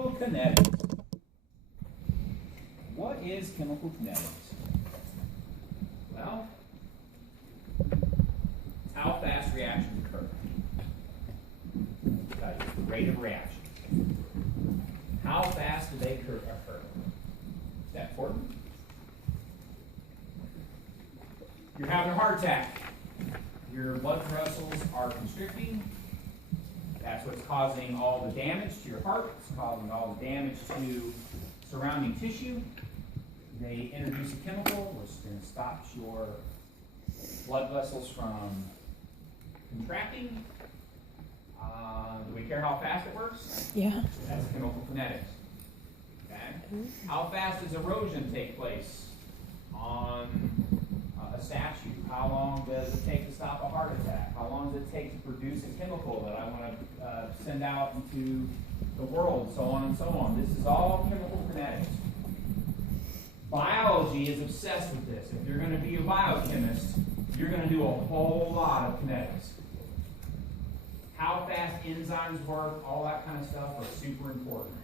chemical kinetics. What is chemical kinetics? Well, it's how fast reactions occur. It's the rate of reaction. How fast do they occur? Is that important? You're having a heart attack. Your blood vessels are constricting. That's what's causing all the damage to your heart. It's causing all the damage to surrounding tissue. They introduce a chemical which is going to stop your blood vessels from contracting. Do we care how fast it works? Yeah. That's chemical kinetics. Okay? How fast does erosion take place on a statue? How long does it take to stop a heart attack? How long does it take to produce a chemical that I want to send out into the world, so on and so on? This is all chemical kinetics. Biology is obsessed with this. If you're going to be a biochemist, you're going to do a whole lot of kinetics. How fast enzymes work, all that kind of stuff are super important.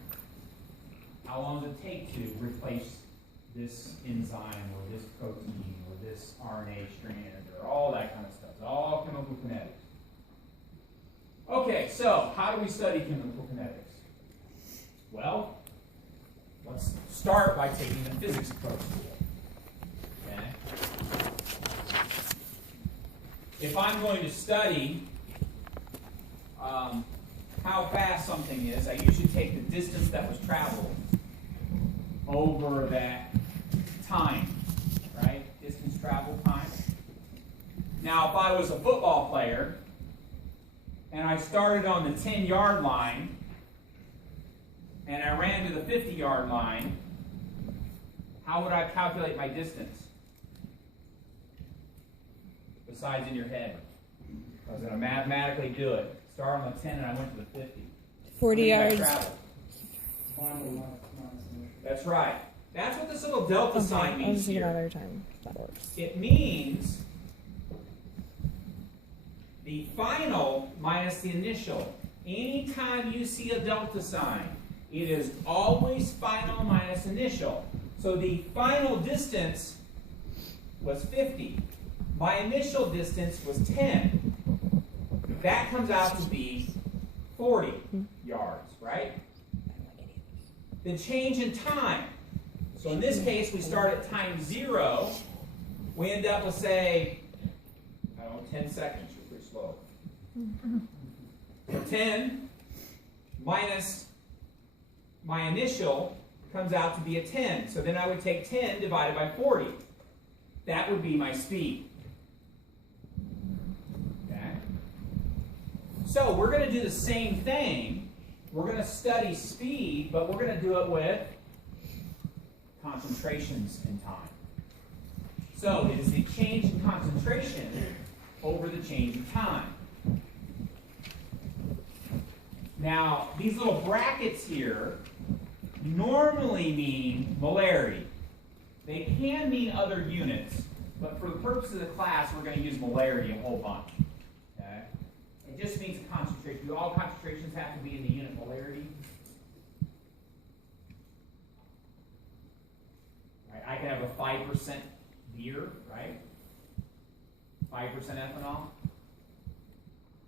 How long does it take to replace this enzyme or this protein or this RNA strand or all that kind of stuff? It's all chemical kinetics. Okay, so how do we study chemical kinetics? Well, let's start by taking the physics approach to it. Okay? If I'm going to study how fast something is, I usually take the distance that was traveled over that time, right? Distance traveled time. Now, if I was a football player and I started on the 10-yard line and I ran to the 50-yard line, how would I calculate my distance? Besides in your head. I was going to mathematically do it. Start on the 10 and I went to the 50. 40 yards. That's right. That's what this little delta sign means here. Another time. That works. It means the final minus the initial. Anytime you see a delta sign, it is always final minus initial. So the final distance was 50. My initial distance was 10. That comes out to be 40 yards, right? The change in time. So in this case, we start at time 0. We end up with, say, I don't know, 10 seconds. You're pretty slow. So 10 minus my initial comes out to be a 10. So then I would take 10 divided by 40. That would be my speed. So we're going to do the same thing. We're going to study speed, but we're going to do it with concentrations in time. So it is the change in concentration over the change in time. Now, these little brackets here normally mean molarity. They can mean other units, but for the purpose of the class, we're going to use molarity a whole bunch. It just means a concentration. Do all concentrations have to be in the unit molarity? Right? I can have a 5% beer, right? 5% ethanol.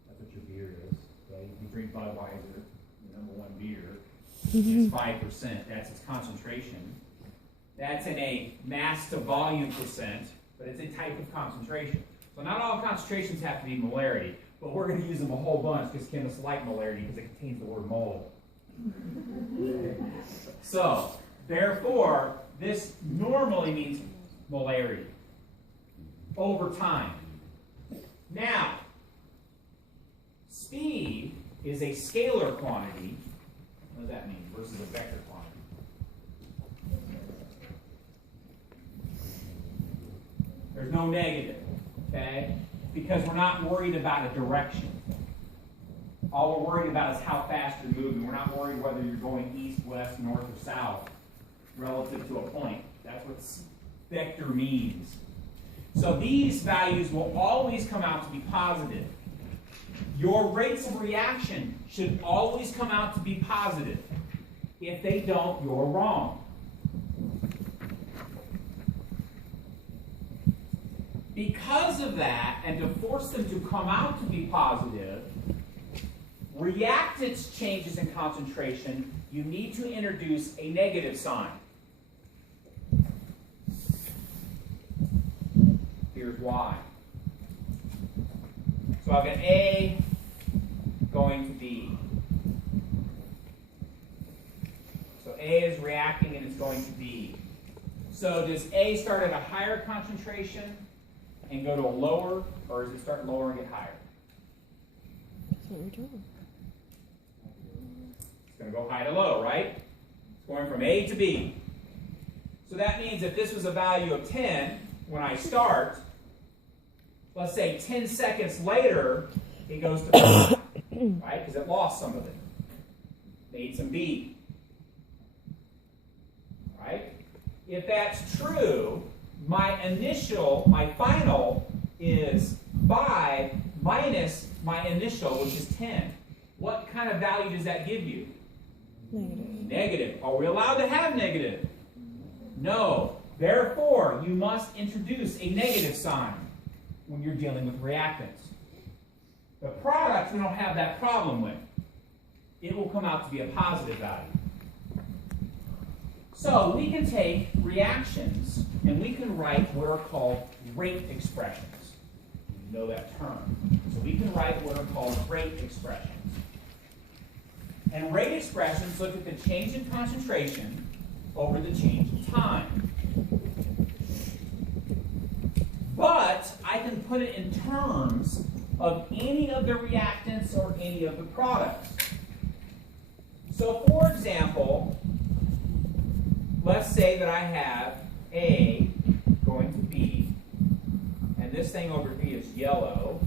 That's what your beer is. Okay? You drink Budweiser, the #1 beer. It's 5%. That's its concentration. That's in a mass to volume percent, but it's a type of concentration. So not all concentrations have to be molarity. But we're going to use them a whole bunch because chemists like molarity because it contains the word mole. So, therefore, this normally means molarity over time. Now, speed is a scalar quantity. What does that mean? Versus a vector quantity. There's no negative, okay? Because we're not worried about a direction. All we're worried about is how fast you're moving. We're not worried whether you're going east, west, north, or south relative to a point. That's what vector means. So these values will always come out to be positive. Your rates of reaction should always come out to be positive. If they don't, you're wrong. Because of that, and to force them to come out to be positive, reactants changes in concentration, you need to introduce a negative sign. Here's why. So I've got A going to B. So A is reacting and it's going to B. So does A start at a higher concentration and go to a lower, or does it start lower and get higher? That's what we're doing. It's going to go high to low, right? It's going from A to B. So that means if this was a value of 10 when I start, let's say 10 seconds later, it goes to 5, right? Because it lost some of it. Made some B. Right? If that's true, my final is 5 minus my initial, which is 10. What kind of value does that give you? Negative. Negative. Are we allowed to have negative? No. Therefore, you must introduce a negative sign when you're dealing with reactants. The product we don't have that problem with. It will come out to be a positive value. So we can take reactions and we can write what are called rate expressions. You know that term. So we can write what are called rate expressions. And rate expressions look at the change in concentration over the change in time. But I can put it in terms of any of the reactants or any of the products. So for example, let's say that I have A going to B, and this thing over here is yellow,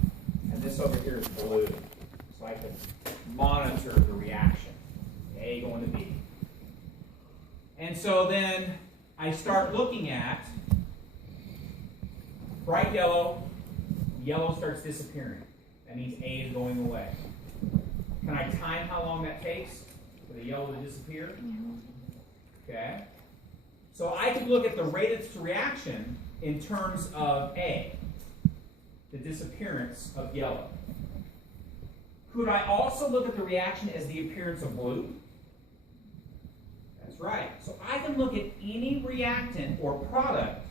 and this over here is blue. So I can monitor the reaction. A going to B. And so then I start looking at bright yellow, yellow starts disappearing. That means A is going away. Can I time how long that takes for the yellow to disappear? Okay. So I could look at the rate of reaction in terms of A, the disappearance of yellow. Could I also look at the reaction as the appearance of blue? That's right. So I can look at any reactant or product,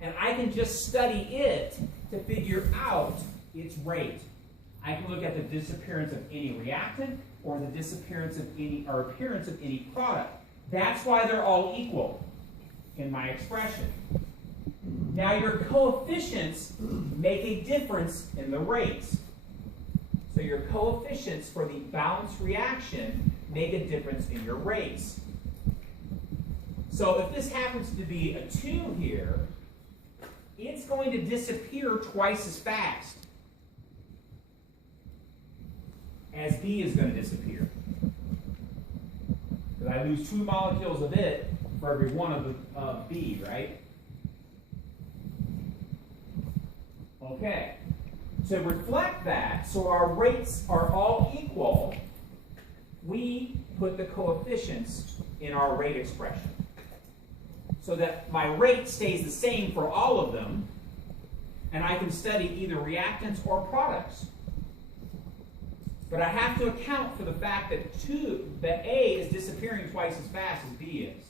and I can just study it to figure out its rate. I can look at the disappearance of any reactant or the disappearance of any or appearance of any product. That's why they're all equal in my expression. Now your coefficients make a difference in the rates. So your coefficients for the balanced reaction make a difference in your rates. So if this happens to be a 2 here, it's going to disappear twice as fast as B is going to disappear. Because I lose 2 molecules of it for every one of B, right? Okay. To reflect that, so our rates are all equal, we put the coefficients in our rate expression. So that my rate stays the same for all of them, and I can study either reactants or products. But I have to account for the fact that A is disappearing twice as fast as B is.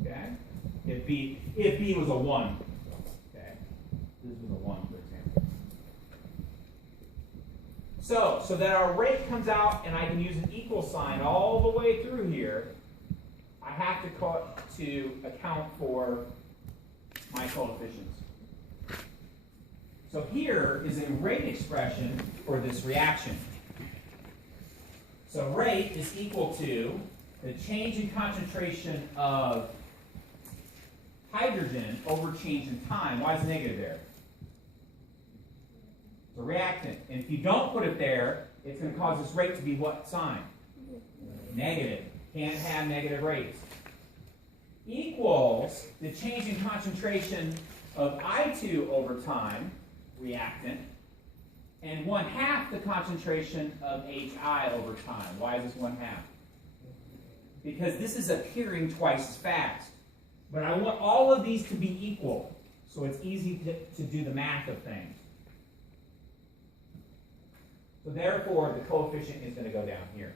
Okay? If B was a 1. Okay? This was a 1, for example. So that our rate comes out and I can use an equal sign all the way through here, I have to account for my coefficients. So here is a rate expression for this reaction. So rate is equal to the change in concentration of hydrogen over change in time. Why is it negative there? It's a reactant. And if you don't put it there, it's going to cause this rate to be what sign? Negative. Can't have negative rates. Equals the change in concentration of I2 over time, reactant, and 1/2 the concentration of HI over time. Why is this 1/2? because this is appearing twice as fast. But I want all of these to be equal, so it's easy to do the math of things. So therefore, the coefficient is going to go down here.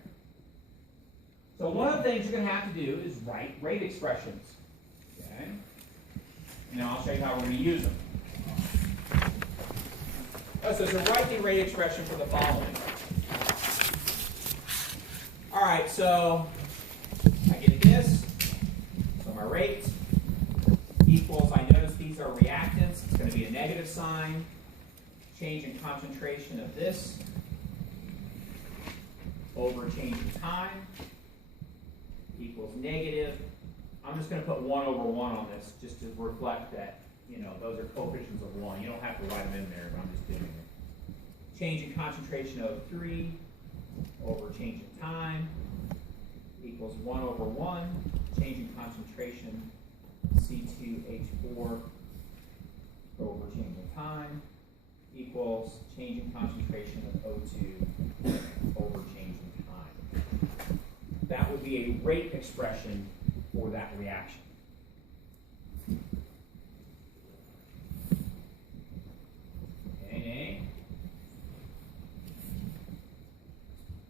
So one of the things you're going to have to do is write rate expressions. Okay? And I'll show you how we're going to use them. So write the rate expression for the following. All right, so I get this. So my rate equals, I notice these are reactants. It's going to be a negative sign. Change in concentration of this over change in time equals negative. I'm just going to put 1 over 1 on this just to reflect that, you know, those are coefficients of 1. You don't have to write them in there, but I'm just doing it. Change in concentration of 3 over change in time equals 1 over 1. Change in concentration C2H4 over change in time equals change in concentration of O2 over change in time. That would be a rate expression for that reaction.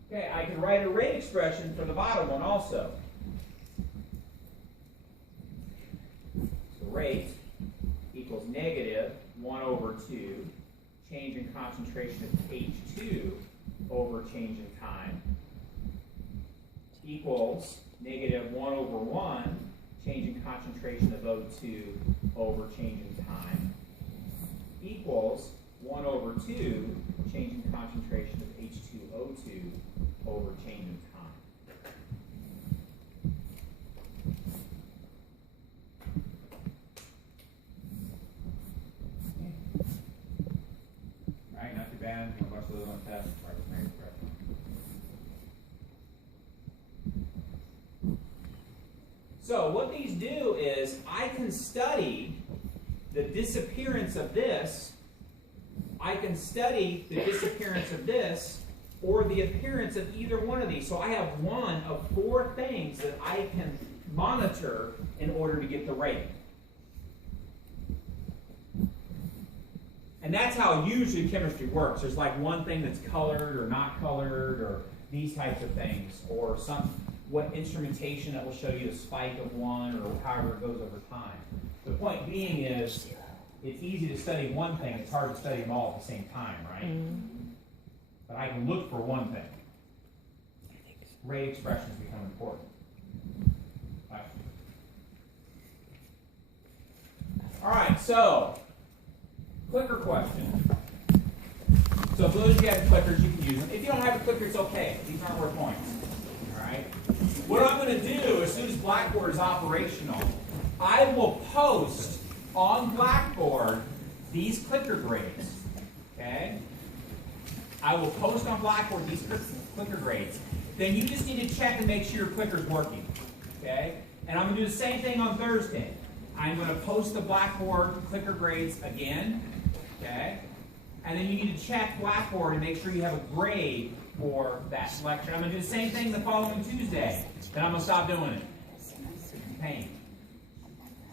Okay, I can write a rate expression for the bottom one also. So rate equals negative 1 over 2, change in concentration of H2 over change in time, equals negative 1 over 1, change in concentration of O2 over change in time, equals 1 over 2, change in concentration of H2O2 over change in time. All right, not too bad. A bunch of those on test. So what these do is I can study the disappearance of this. I can study the disappearance of this or the appearance of either one of these. So I have one of 4 things that I can monitor in order to get the rate. And that's how usually chemistry works. There's like one thing that's colored or not colored or these types of things, or what instrumentation that will show you the spike of one or however it goes over time. The point being is it's easy to study one thing. It's hard to study them all at the same time, right? Mm-hmm. But I can look for one thing. Rate expressions become important. All right, so clicker question. So for those of you who have clickers, you can use them. If you don't have a clicker, it's okay. These aren't worth points. All right. What I'm going to do as soon as Blackboard is operational, I will post on Blackboard these clicker grades. Okay. I will post on Blackboard these clicker grades. Then you just need to check and make sure your clicker's working. Okay. And I'm going to do the same thing on Thursday. I'm going to post the Blackboard clicker grades again. Okay. And then you need to check Blackboard and make sure you have a grade for that lecture. I'm going to do the same thing the following Tuesday. Then I'm going to stop doing it. It's pain.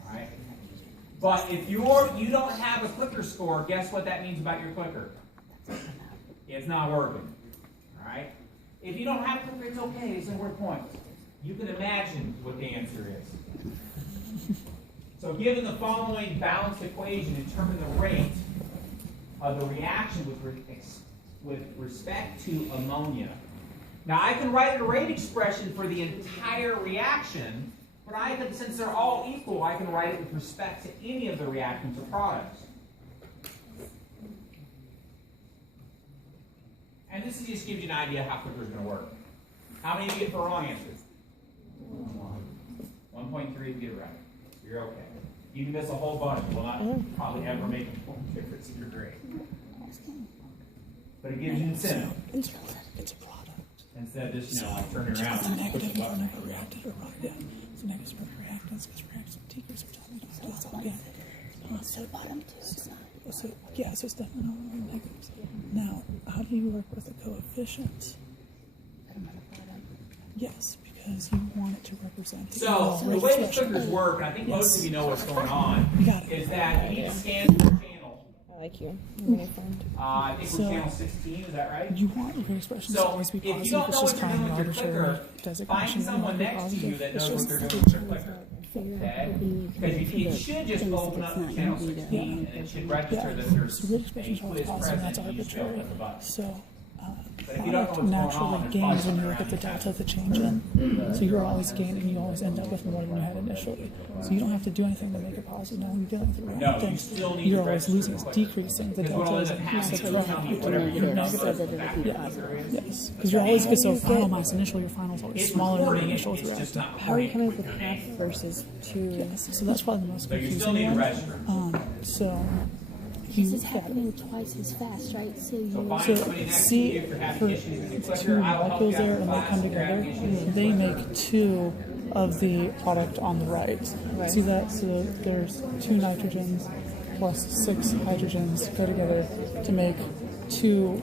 All right? But if you don't have a clicker score, guess what that means about your clicker? It's not working. All right? If you don't have a clicker, it's okay. It's not worth points. You can imagine what the answer is. So given the following balanced equation, determine the rate of the reaction with respect to ammonia. Now I can write a rate expression for the entire reaction, but since they're all equal, I can write it with respect to any of the reactants or products. And this just gives you an idea how clicker is going to work. How many of you get the wrong answer? 1.3 if you get it right. You're okay. You can miss a whole bunch. It will not probably ever make a difference in your grade. But it gives you an incentive. It's a product. Instead of just, like turning around. It's a negative for a reactant or right? Yeah. It's a negative for reactants because reactants are takers of time. Yeah. So the bottom two is not. So yeah, so it's definitely not negatives. Now, how do you work with the coefficients? Put them on the bottom. Yes, because because you want it to represent the So, overall the rate way the expression. clickers work, and I think most of you know what's going on, You got it. is that you need to scan through the channel. I like you. I'm gonna find. I think So- we're channel 16, is that right? You want your rate expressions to So, always be if you positive. don't It's know just what you're trying doing an with your arbitrary clicker, designation. find someone It might be next to you positive. that It's knows what just they're the doing with their channel. clicker. Figure Okay? out Because you should just open up the channel 16 and it should register that there's So rate expressions a are quiz positive, and present that's and you just arbitrary. open the button. So But if you don't know product what's going naturally on, there's gains probably when you look at the something delta of the change in. So you're always gaining, you always end up with more than you had initially. So you don't have to do anything to make it positive. Now when you're dealing with the No, reactants, you still need you're to always register losing, the it's clicker. decreasing. The Because what delta will is end up happening is subtracting. it'll tell you whatever your Negative, number so that at the it'll back be of your positive. clicker is. Yes, because you're always, because so final mass initial, your finals always It's smaller than recording the it, initial it's just reactant. not How are you coming recording up with your half name. versus 2? Yes, so that's probably the most So you confusing still need to one. register. So This is happening twice as fast, right? So So you find So somebody next to see, you if you're having for issues with your two clicker. I will help molecules you out there in and they class come if you're together, having issues with they your make clicker. two of the product on the right. Right. See that? So there's 2 nitrogens plus 6 hydrogens go together to make 2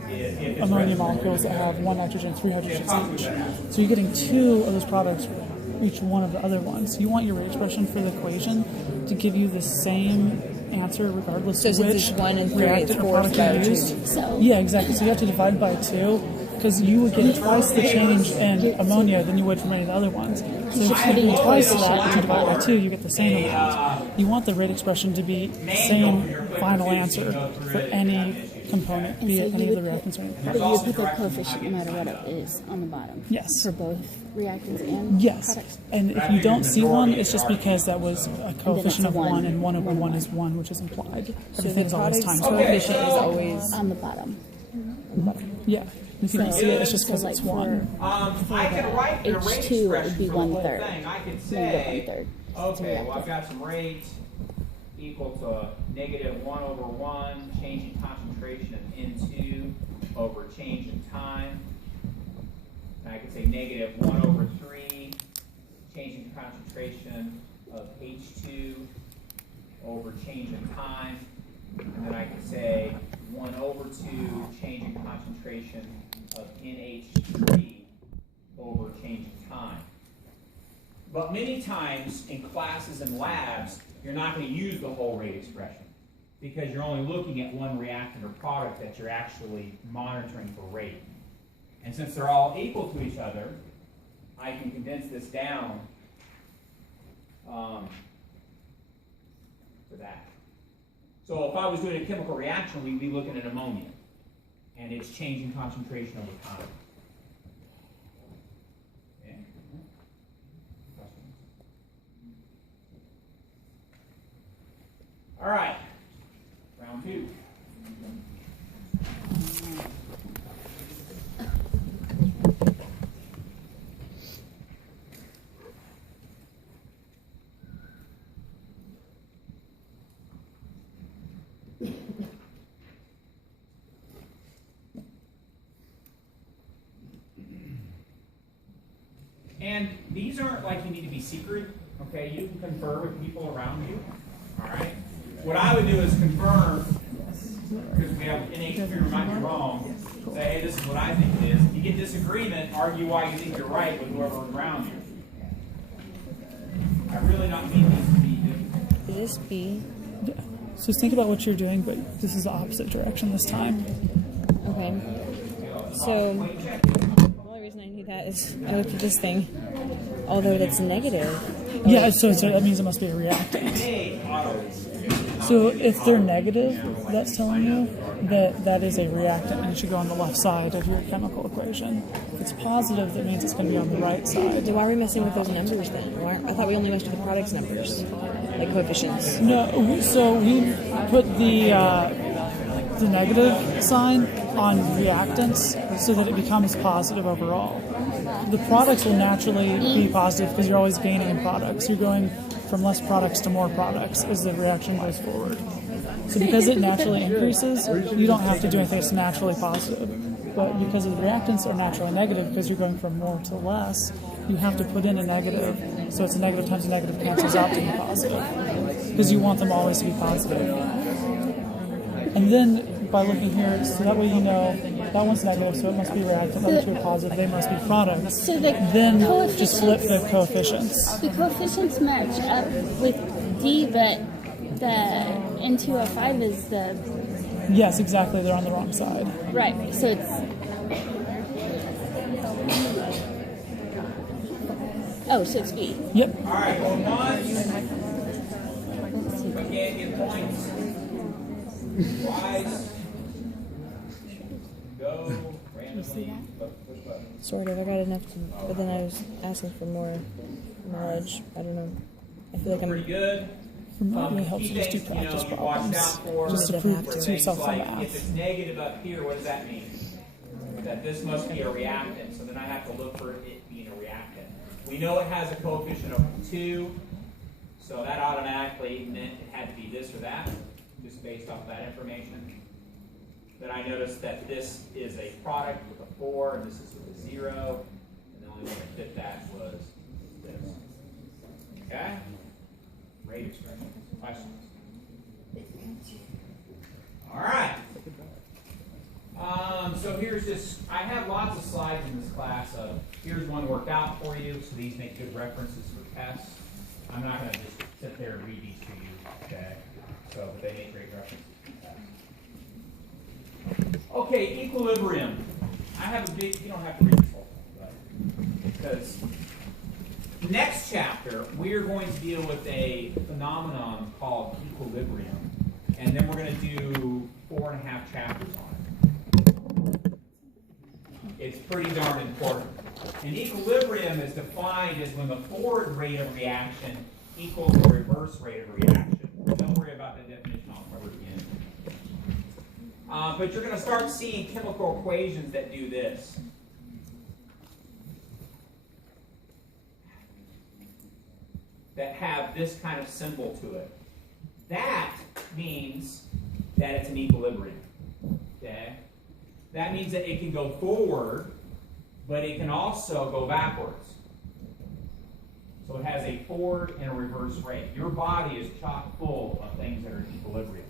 ammonia molecules that have 1 nitrogen, 3 hydrogens each. So you're getting 2 of those products for each one of the other ones. You want your rate expression for the equation to give you the same answer regardless So of since which it's 1 and 3, it's reactant or 4 product by you 2. used. So- Yeah, exactly. So you have to divide by 2 because you would get twice the change in ammonia than you would from any of the other ones. So if you get twice that, if you divide by 2, you get the same amount. You want the rate expression to be the same final answer for any component, be it any of the reactants or anything. but you put the coefficient no matter what it is on the bottom. Yes. For both reactants and Yes, products. and if you don't see one, it's just because that was a coefficient of 1, and 1 over 1 1 is 1, which is implied. So Everything the is always product's times 2. coefficient is always On the bottom. Yeah, if you don't see it, it's just because So, it's like, 1. I can write the rate H2 expression would be for the whole 1/3. thing. I could Negative say, 1/3. okay, well, I've got some rate equal to negative 1 over 1, change in concentration of N2 over change in time. And I could say negative 1 over 3, change in concentration of H2 over change in time. And then I could say 1 over 2, change in concentration of NH3 over change in time. But many times in classes and labs, you're not going to use the whole rate expression because you're only looking at one reactant or product that you're actually monitoring for rate. And since they're all equal to each other, I can condense this down for that. So if I was doing a chemical reaction, we'd be looking at ammonia and its change in concentration over time. Okay. Questions? All right, round 2. And these aren't like you need to be secret, okay? You can confer with people around you, all right? What I would do is confirm, because we have NH3 might be wrong, say, hey, this is what I think it is. If you get disagreement, argue why you think you're right with whoever's around you. I really don't mean these to be difficult. Could this be? Yeah. So think about what you're doing, but this is the opposite direction this time. Okay. So the only reason I need that is I looked at this thing. Although that's negative. Yeah, so that means it must be a reactant. So if they're negative, that's telling you that that is a reactant and it should go on the left side of your chemical equation. If it's positive, that means it's going to be on the right side. Then why are we messing with those numbers then? I thought we only messed with the product's numbers, like coefficients. No, so we put the negative sign on reactants so that it becomes positive overall. The products will naturally be positive because you're always gaining in products. You're going from less products to more products as the reaction goes forward. So because it naturally increases, you don't have to do anything that's naturally positive. But because the reactants are naturally negative because you're going from more to less, you have to put in a negative. So it's a negative times a negative cancels out to be positive because you want them always to be positive. And then by looking here, so that way you know that one's negative, so it must be reactant. The other two are positive, they must be products. So the Then just flip the coefficients. The coefficients match up with D, but the N2O5 is the Yes, exactly. They're on the wrong side. right. So it's so it's B. Yep. All right, going once. Again, get points. Twice. Go. Randomly. Push button. Sort of. I got enough to, but then I was asking for more knowledge. I don't know. I feel like Pretty good. It really helps you just do practice problems. Just to prove to yourself the If math. it's negative up here, what does that mean? That this must be a reactant, so then I have to look for it being a reactant. We know it has a coefficient of 2, so that automatically meant it had to be this or that, just based off that information. Then I noticed that this is a product with a 4, and this is with a 0, and the only way to fit that was this. Okay? Rate expression. Questions? All right. So here's just, I have lots of slides in this class of, here's one worked out for you, so these make good references for tests. I'm not going to just sit there and read these to you, okay? So, but they make great references for tests. Okay, equilibrium. I have a big, you don't have to read this whole thing, but, because next chapter, we are going to deal with a phenomenon called equilibrium, and then we're going to do 4.5 chapters on it. It's pretty darn important. And equilibrium is defined as when the forward rate of reaction equals the reverse rate of reaction. Don't worry about the definition, I'll cover it again. But you're going to start seeing chemical equations that do this. That have this kind of symbol to it. That means that it's an equilibrium. Okay? That means that it can go forward, but it can also go backwards. So it has a forward and a reverse rate. Your body is chock full of things that are in equilibrium.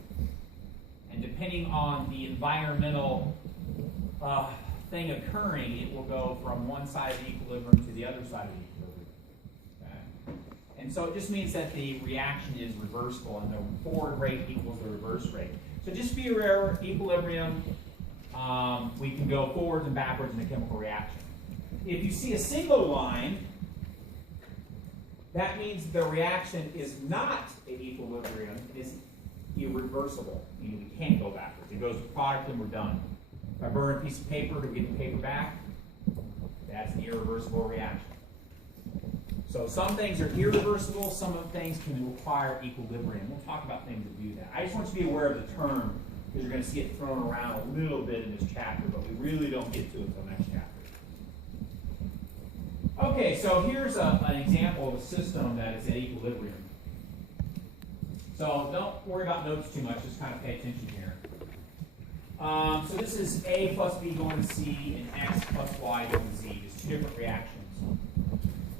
And depending on the environmental thing occurring, it will go from one side of the equilibrium to the other side of the equilibrium. Okay? And so it just means that the reaction is reversible, and the forward rate equals the reverse rate. So just be aware, equilibrium, we can go forwards and backwards in a chemical reaction. If you see a single line, that means the reaction is not an equilibrium, it is irreversible. Meaning we can't go backwards. It goes to product and we're done. If I burn a piece of paper to get the paper back, that's an irreversible reaction. So some things are irreversible, some of the things can require equilibrium. We'll talk about things that do that. I just want you to be aware of the term, because you're going to see it thrown around a little bit in this chapter, but we really don't get to it until next chapter. Okay, so here's an example of a system that is at equilibrium. So don't worry about notes too much, just kind of pay attention here. So this is A plus B going to C and X plus Y going to Z, just two different reactions.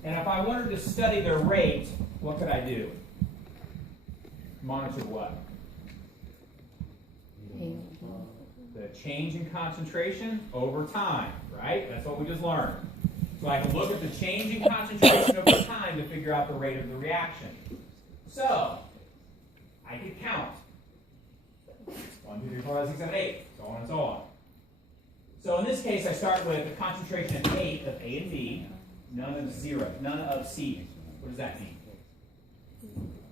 And if I wanted to study their rate, what could I do? Monitor what? The change in concentration over time, right? That's what we just learned. So I can look at the change in concentration over time to figure out the rate of the reaction. So I could count. 1, 2, 3, 4, 5, 6, 7, 8, so on and so on. So in this case, I start with a concentration of 8 of A and B, none of 0, none of C. What does that mean?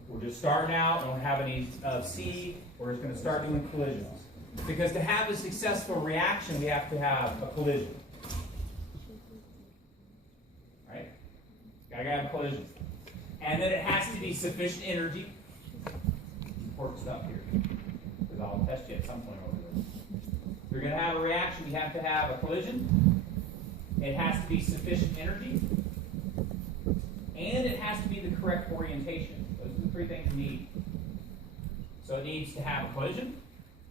We're just starting out, don't have any of C, we're just going to start doing collisions. Because to have a successful reaction, we have to have a collision. Right? Gotta have a collision. And then it has to be sufficient energy. Important stuff here. Because I'll test you at some point over this. If you're going to have a reaction, you have to have a collision. It has to be sufficient energy. And it has to be the correct orientation. Those are the three things you need. So it needs to have a collision.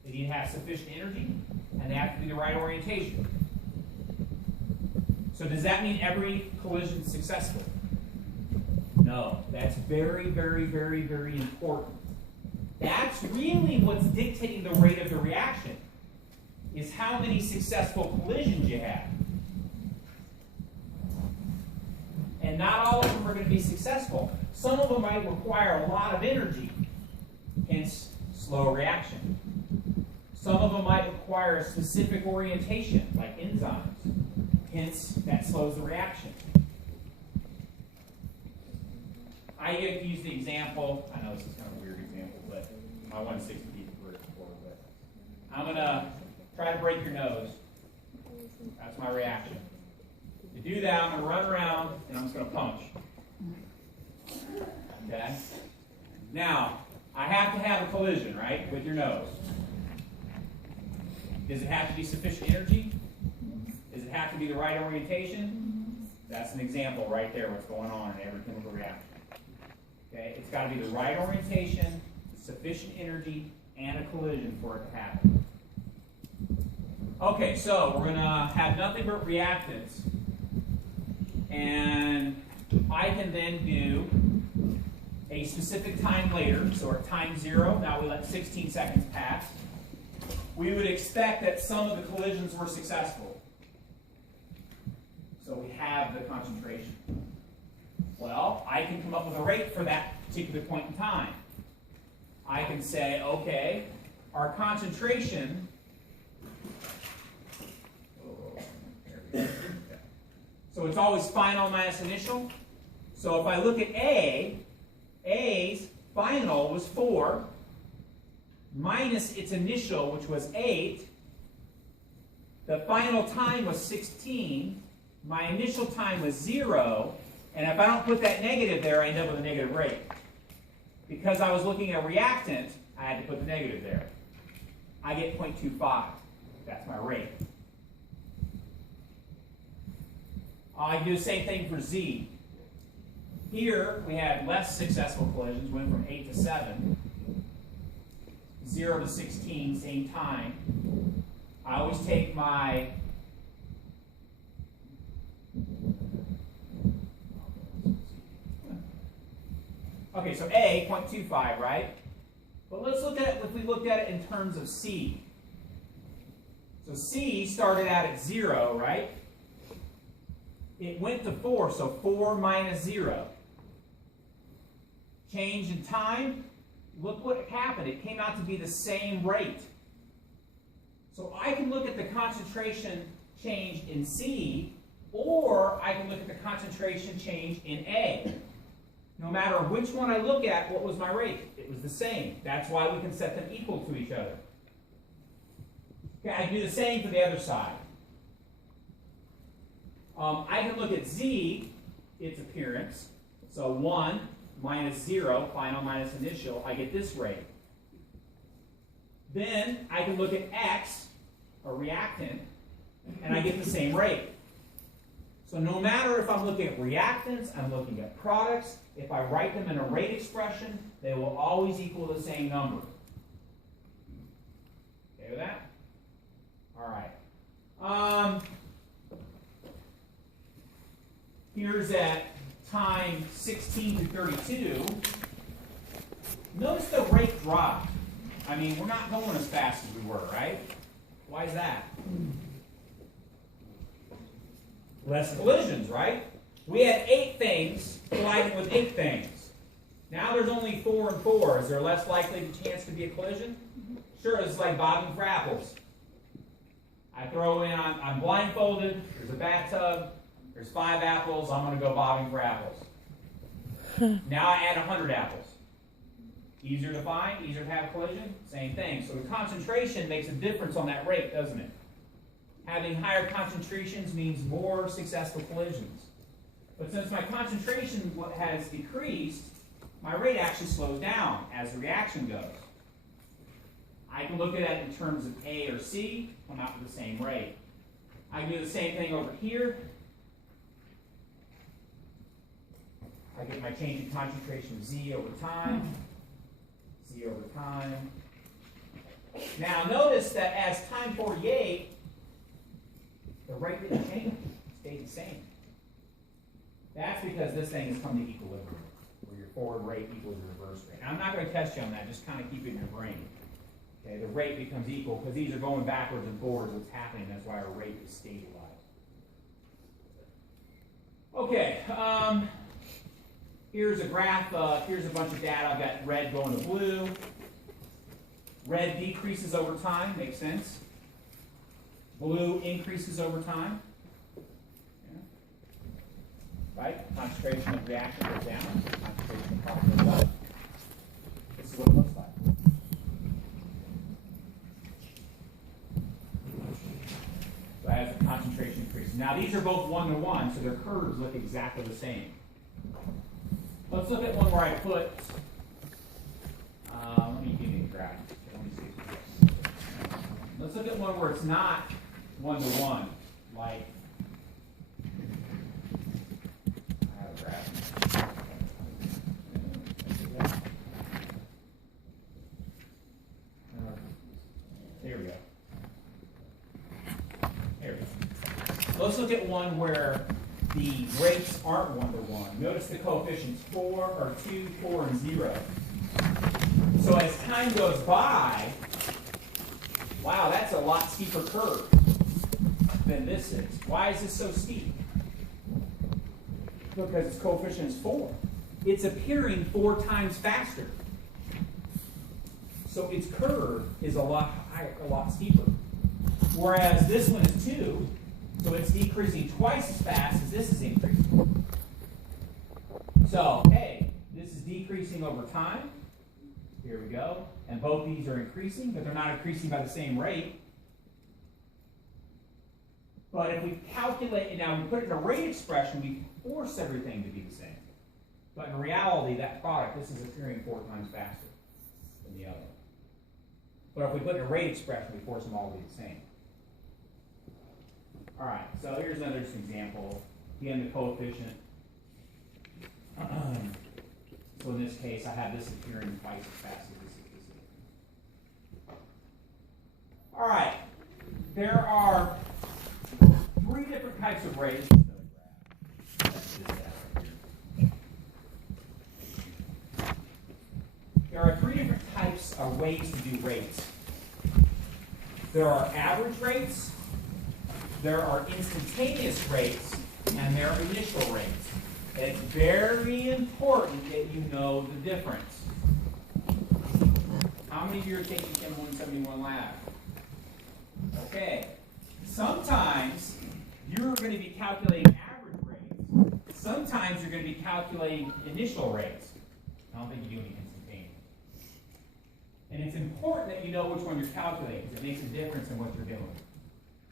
They need to have sufficient energy, and they have to be the right orientation. So does that mean every collision is successful? No. That's very, very, very, very important. That's really what's dictating the rate of the reaction. is how many successful collisions you have. And not all of them are going to be successful. Some of them might require a lot of energy, hence slow reaction. Some of them might require a specific orientation, like enzymes, hence that slows the reaction. I get to use the example, I know this is kind of a weird example, but my 160 before, but I'm going to try to break your nose. That's my reaction. To do that, I'm going to run around and I'm just going to punch. Okay? Now, I have to have a collision, right, with your nose. Does it have to be sufficient energy? Does it have to be the right orientation? That's an example right there, what's going on in every chemical reaction. Okay? It's got to be the right orientation, sufficient energy, and a collision for it to happen. Okay, so we're going to have nothing but reactants. And I can then do a specific time later, so at time 0, now we let 16 seconds pass. We would expect that some of the collisions were successful. So we have the concentration. Well, I can come up with a rate for that particular point in time. I can say, okay, our concentration, so it's always final minus initial. So if I look at A, A's final was 4, minus its initial, which was 8. The final time was 16. My initial time was 0. And if I don't put that negative there, I end up with a negative rate. Because I was looking at a reactant, I had to put the negative there. I get 0.25. That's my rate. I do the same thing for Z. Here, we had less successful collisions, went from 8 to 7. 0 to 16, same time. I always take my okay, so A, 0.25, right? But let's look at it, if we looked at it in terms of C. So C started out at 0, right? It went to 4, so 4 minus 0. Change in time, look what happened. It came out to be the same rate. So I can look at the concentration change in C, or I can look at the concentration change in A. No matter which one I look at, what was my rate? It was the same. That's why we can set them equal to each other. Okay, I can do the same for the other side. I can look at Z, its appearance. So 1 minus 0, final minus initial, I get this rate. Then I can look at X, a reactant, and I get the same rate. So no matter if I'm looking at reactants, I'm looking at products, if I write them in a rate expression, they will always equal the same number. Okay with that? All right. Here's at time 16 to 32. Notice the rate dropped. I mean, we're not going as fast as we were, right? Why is that? Less collisions, right? We had 8 things colliding with 8 things. Now there's only 4 and 4. Is there less likely the chance to be a collision? Sure, it's like bobbing for apples. I throw in, I'm blindfolded, there's a bathtub, there's 5 apples, I'm going to go bobbing for apples. Now I add 100 apples. Easier to find, easier to have a collision, same thing. So the concentration makes a difference on that rate, doesn't it? Having higher concentrations means more successful collisions. But since my concentration has decreased, my rate actually slows down as the reaction goes. I can look at it in terms of A or C, come out with the same rate. I can do the same thing over here. I get my change in concentration of Z over time. Z over time. Now notice that as time 48, the rate didn't change, it stayed the same. That's because this thing has come to equilibrium, where your forward rate equals your reverse rate. Now, I'm not going to test you on that, just kind of keep it in your brain. Okay, the rate becomes equal because these are going backwards and forwards. What's happening? That's why our rate is stabilized. Okay, here's a graph. Here's a bunch of data. I've got red going to blue. Red decreases over time. Makes sense. Blue increases over time. Yeah. Right? Concentration of reaction goes down. Concentration of product goes up. This is what it looks like. So as the concentration increases. Now these are both 1-to-1, so their curves look exactly the same. Let's look at one where I put, let me give you the graph. Let me see. Let's look at one where it's not 1-to-1, like, I have a graph. There we go. There we go. Let's look at one where the rates aren't 1-to-1. Notice the coefficients 4 or 2, 4, and 0. So as time goes by, wow, that's a lot steeper curve than this is. Why is this so steep? Because its coefficient is 4. It's appearing 4 times faster. So its curve is a lot higher, a lot steeper. Whereas this one is 2, so it's decreasing twice as fast as this is increasing. So, hey, this is decreasing over time. Here we go. And both these are increasing, but they're not increasing by the same rate. But if we calculate it now, we put it in a rate expression, we force everything to be the same. But in reality, that product, this is appearing 4 times faster than the other. But if we put in a rate expression, we force them all to be the same. All right, so here's another just example. Again, the coefficient. So in this case, I have this appearing twice as fast as this is. All right, there are 3 different types of rates. There are 3 different types of ways to do rates. There are average rates, there are instantaneous rates, and there are initial rates. It's very important that you know the difference. How many of you are taking Chem 171 lab? Okay. Sometimes you're going to be calculating average rates. Sometimes you're going to be calculating initial rates. I don't think you do any instantaneous. And it's important that you know which one you're calculating because it makes a difference in what you're doing.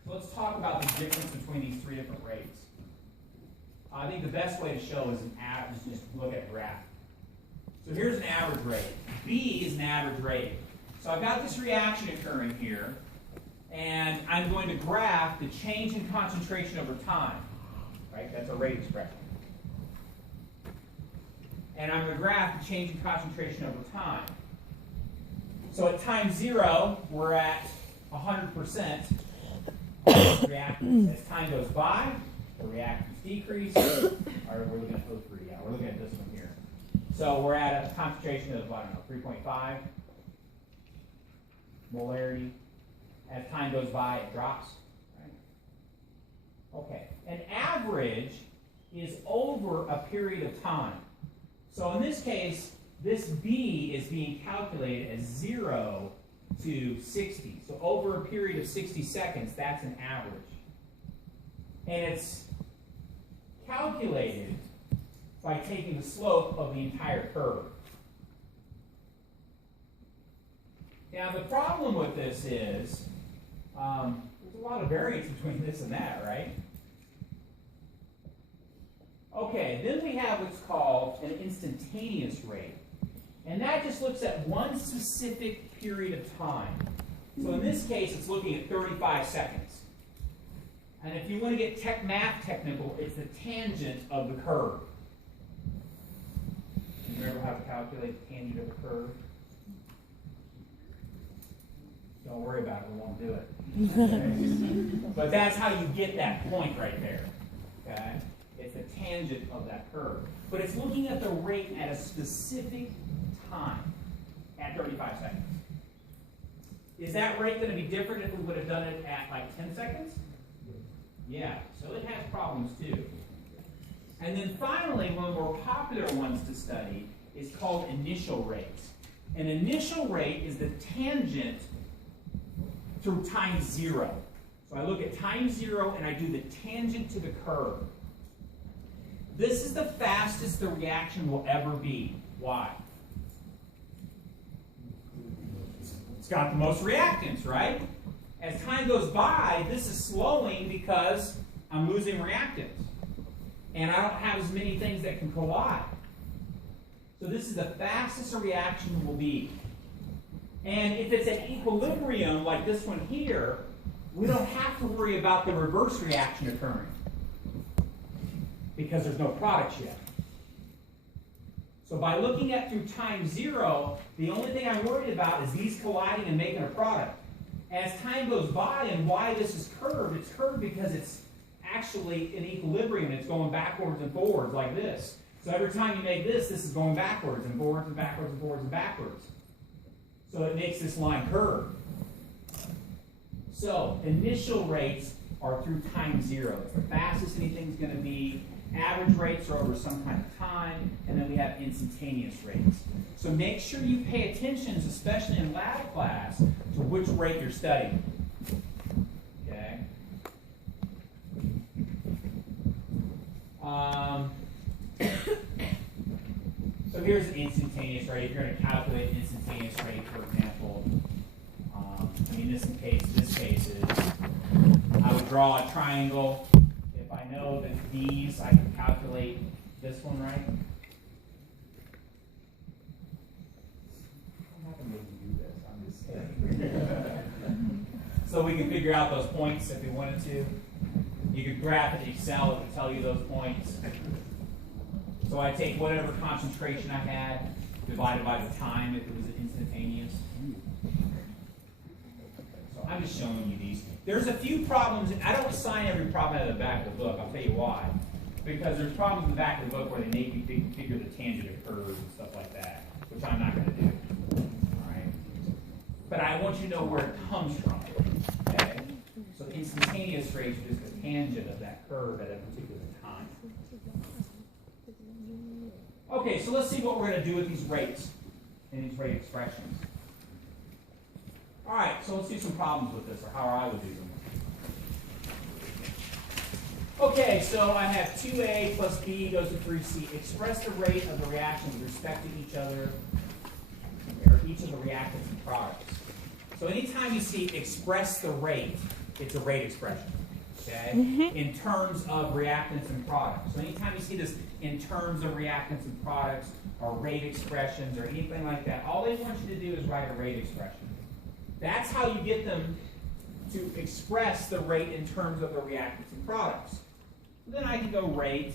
So let's talk about the difference between these 3 different rates. I think the best way to show is an average, just look at the graph. So here's an average rate. B is an average rate. So I've got this reaction occurring here, and I'm going to graph the change in concentration over time. Right? That's a rate expression. And I'm going to graph the change in concentration over time. So at time 0, we're at 100% reactants. As time goes by, the reactants decrease. Or we're looking at O3, yeah, we're looking at this one here. So we're at a concentration of, I don't know, 3.5 molarity. As time goes by, it drops. Right? Okay. An average is over a period of time. So in this case, this B is being calculated as 0 to 60. So over a period of 60 seconds, that's an average. And it's calculated by taking the slope of the entire curve. Now the problem with this is there's a lot of variance between this and that, right? Okay, then we have what's called an instantaneous rate. And that just looks at one specific period of time. So in this case, it's looking at 35 seconds. And if you want to get math technical, it's the tangent of the curve. You remember how to calculate the tangent of the curve? Don't worry about it, we won't do it. Okay? But that's how you get that point right there. Okay? It's the tangent of that curve. But it's looking at the rate at a specific time at 35 seconds. Is that rate going to be different if we would have done it at like 10 seconds? Yeah, so it has problems too. And then finally, one of the more popular ones to study is called initial rates. An initial rate is the tangent through time 0. So I look at time 0 and I do the tangent to the curve. This is the fastest the reaction will ever be. Why? It's got the most reactants, right? As time goes by, this is slowing because I'm losing reactants. And I don't have as many things that can collide. So this is the fastest a reaction will be. And if it's at equilibrium, like this one here, we don't have to worry about the reverse reaction occurring because there's no products yet. So by looking at through time 0, the only thing I'm worried about is these colliding and making a product. As time goes by and why this is curved, it's curved because it's actually in equilibrium. It's going backwards and forwards like this. So every time you make this, this is going backwards and forwards and backwards and forwards and backwards. So it makes this line curve. So initial rates are through time 0. It's the fastest anything's going to be. Average rates are over some kind of time, and then we have instantaneous rates. So make sure you pay attention, especially in lab class, to which rate you're studying. Okay? So here's an instantaneous rate. If you're going to calculate an instantaneous rate, for example, in this case is, I would draw a triangle. If I know that these, I can calculate this one, right? I'm not going to do this. I'm just kidding. So we can figure out those points if we wanted to. You could graph it in Excel. It would tell you those points. So I take whatever concentration I had, divided by the time if it was instantaneous. So I'm just showing you these. There's a few problems. I don't assign every problem out of the back of the book. I'll tell you why. Because there's problems in the back of the book where they make you figure the tangent of curves and stuff like that, which I'm not going to do. All right? But I want you to know where it comes from. Okay? So instantaneous rate is the tangent of that curve at a particular time. Okay, so let's see what we're going to do with these rates and these rate expressions. All right, so let's do some problems with this, or how I would do them. Okay, so I have 2a plus b goes to 3c. Express the rate of the reaction with respect to each other, or each of the reactants and products. So anytime you see express the rate, it's a rate expression, okay? In terms of reactants and products. So anytime you see this in terms of reactants and products, or rate expressions, or anything like that, all they want you to do is write a rate expression. That's how you get them to express the rate in terms of the reactants and products. Then I can go rate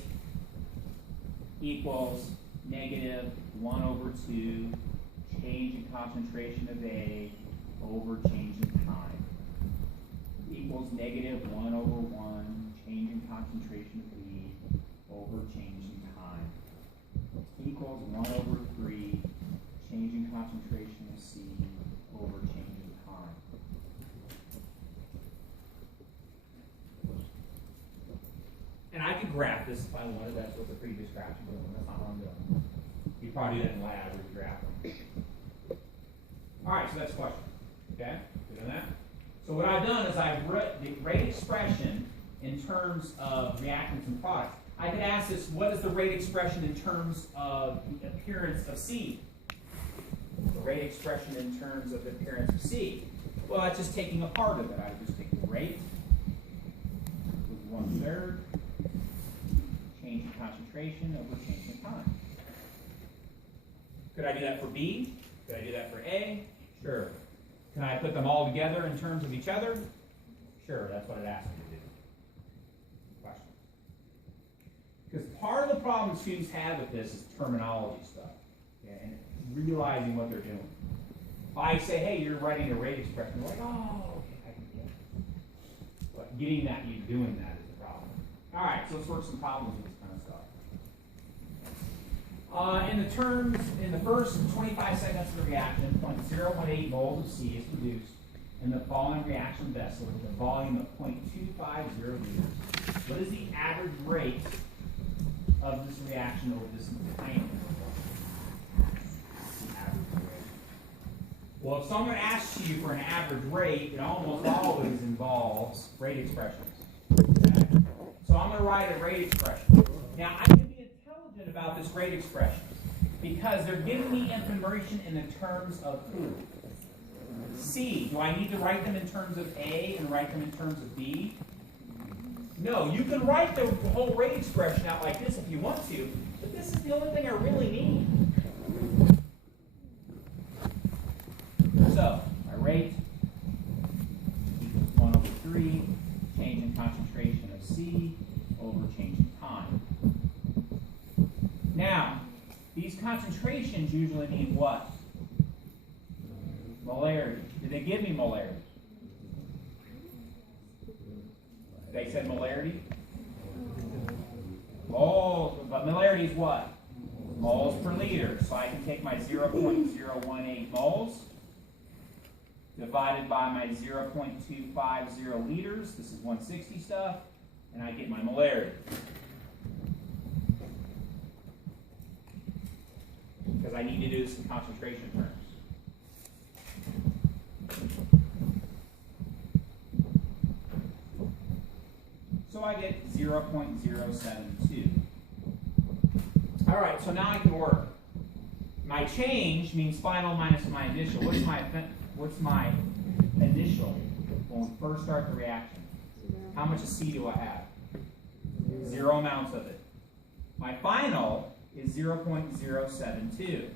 equals negative 1 over 2 change in concentration of A over change in time. Equals negative 1 over 1 change in concentration of B over change in time. Equals 1 over 3 change in concentration of C over change in time. And I could graph this if I wanted. That's what the previous graphs were doing. That's not what I'm doing. You probably do that in lab where you graph them. All right, so that's a question. Okay, good on that. So what I've done is I've written the rate expression in terms of reactants and products. I could ask this: what is the rate expression in terms of the appearance of C? The rate expression in terms of the appearance of C. Well, that's just taking a part of it. I would just take the rate with 1/3. Change in concentration over change in time. Could I do that for B? Could I do that for A? Sure. Can I put them all together in terms of each other? Sure, that's what it asked me to do. Question. Because part of the problem students have with this is terminology stuff, okay, and realizing what they're doing. If I say, hey, you're writing a rate expression, they're like, oh, okay, I can do that. But getting that, you doing that is the problem. All right, so let's work some problems with this kind of stuff. In the first 25 seconds of the reaction, 0.018 moles of C is produced in the following reaction vessel with a volume of 0.250 liters. What is the average rate of this reaction over this time? The average rate. Well, if someone asks you for an average rate, it almost always involves rate expressions. Okay? So I'm going to write a rate expression. Now, I can be intelligent about this rate expression because they're giving me information in the terms of who? C. Do I need to write them in terms of A and write them in terms of B? No, you can write the whole rate expression out like this if you want to, but this is the only thing I really need. So, my rate equals 1 over 3, change in concentration of C over change in time. Now, these concentrations usually mean what? Molarity. Did they give me molarity? They said molarity? Moles, but molarity is what? Moles per liter. So I can take my 0.018 moles divided by my 0.250 liters. This is 160 stuff. And I get my molarity. Because I need to do this in concentration terms. So I get 0.072. All right, so now I can work. My change means final minus my initial. What's my initial when we first start the reaction? How much of C do I have? 0 amounts of it. My final is 0.072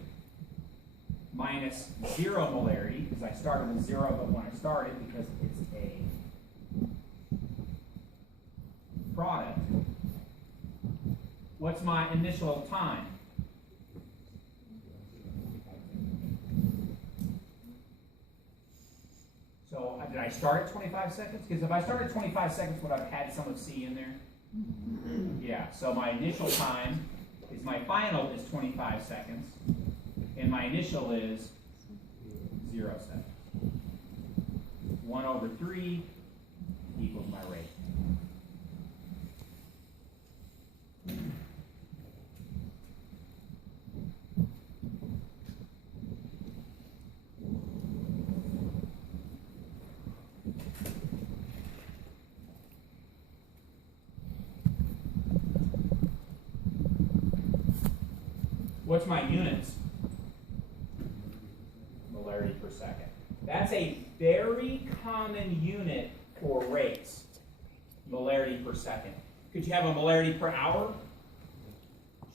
minus 0 molarity, because I started with 0, but when I started, because it's a product. What's my initial time? So did I start at 25 seconds? Because if I started at 25 seconds, would I have had some of C in there? Yeah, so my initial time is my final is 25 seconds, and my initial is 0 seconds. 1 over 3 equals my rate. What's my units? Molarity per second. That's a very common unit for rates. Molarity per second. Could you have a molarity per hour?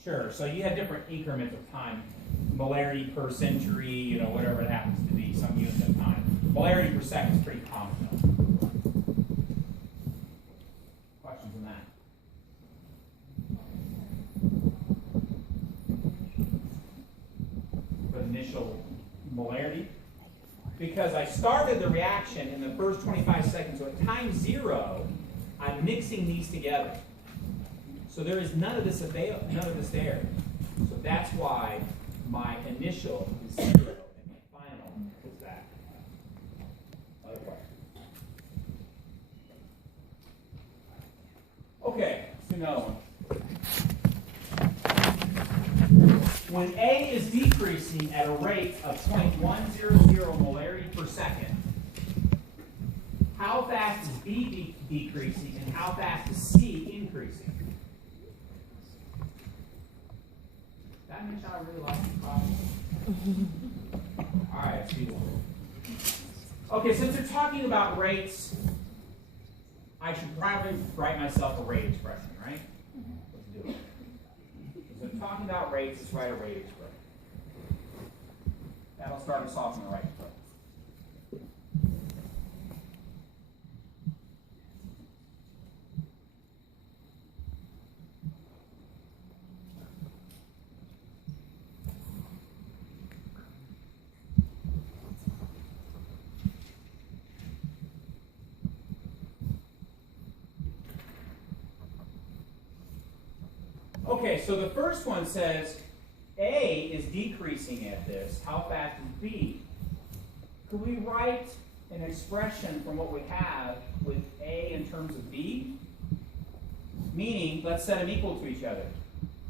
Sure. So you have different increments of time. Molarity per century, whatever it happens to be, some unit of time. Molarity per second is pretty common though. Questions on that? For initial molarity? Because I started the reaction in the first 25 seconds, so at time 0, I'm mixing these together. So there is none of this there. So that's why my initial is 0 and my final is that. Other question? Okay, let's do another one. When A is decreasing at a rate of 0.100 molarity per second, how fast is B decreasing and how fast is C increasing? That means I really like this problem. All right, let's do one. Okay, since they're talking about rates, I should probably write myself a rate expression, right? Let's do it. So if I'm talking about rates, let's write a rate expression. That'll start us off in the right foot. Okay, so the first one says A is decreasing at this. How fast is B? Could we write an expression from what we have with A in terms of B? Meaning, let's set them equal to each other.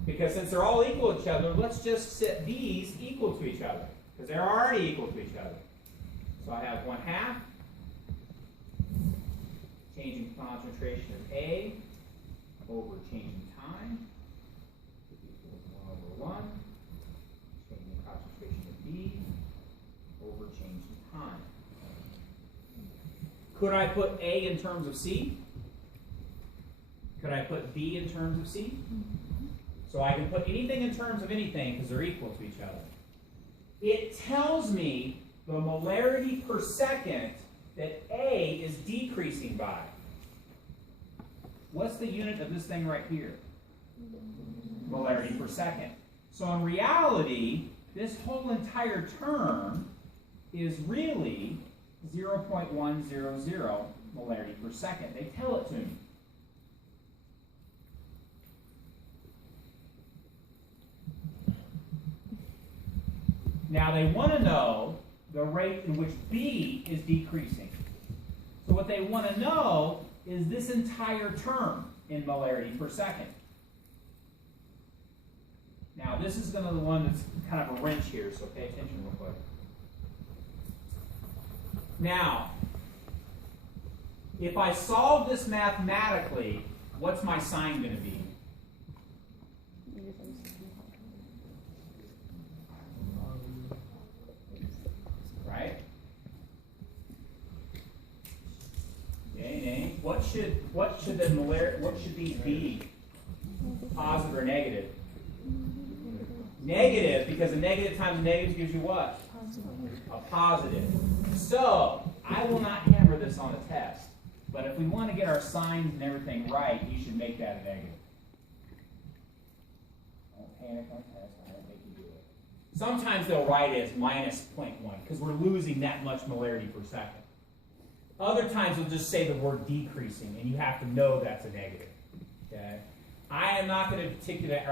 Because since they're all equal to each other, let's just set these equal to each other. Because they're already equal to each other. So I have 1/2. Changing concentration of A over changing time equals 1/1. Changing concentration of B over changing time. Could I put A in terms of C? Could I put B in terms of C? So I can put anything in terms of anything because they're equal to each other. It tells me the molarity per second that A is decreasing by. What's the unit of this thing right here? Molarity per second. So in reality, this whole entire term is really 0.100 molarity per second. They tell it to me. Now they want to know the rate in which B is decreasing. So what they want to know is this entire term in molarity per second. Now this is going to be the one that's kind of a wrench here, so pay attention real quick. Now, if I solve this mathematically, what's my sign going to be? Right? Okay, what should these be? Positive or negative? Negative, because a negative times a negative gives you what? A positive. So, I will not hammer this on the test. But if we want to get our signs and everything right, you should make that a negative. Don't panic on test. I don't make you do it. Sometimes they'll write it as minus 0.1 because we're losing that much molarity per second. Other times they'll just say the word decreasing, and you have to know that's a negative. Okay? I am not going to articulate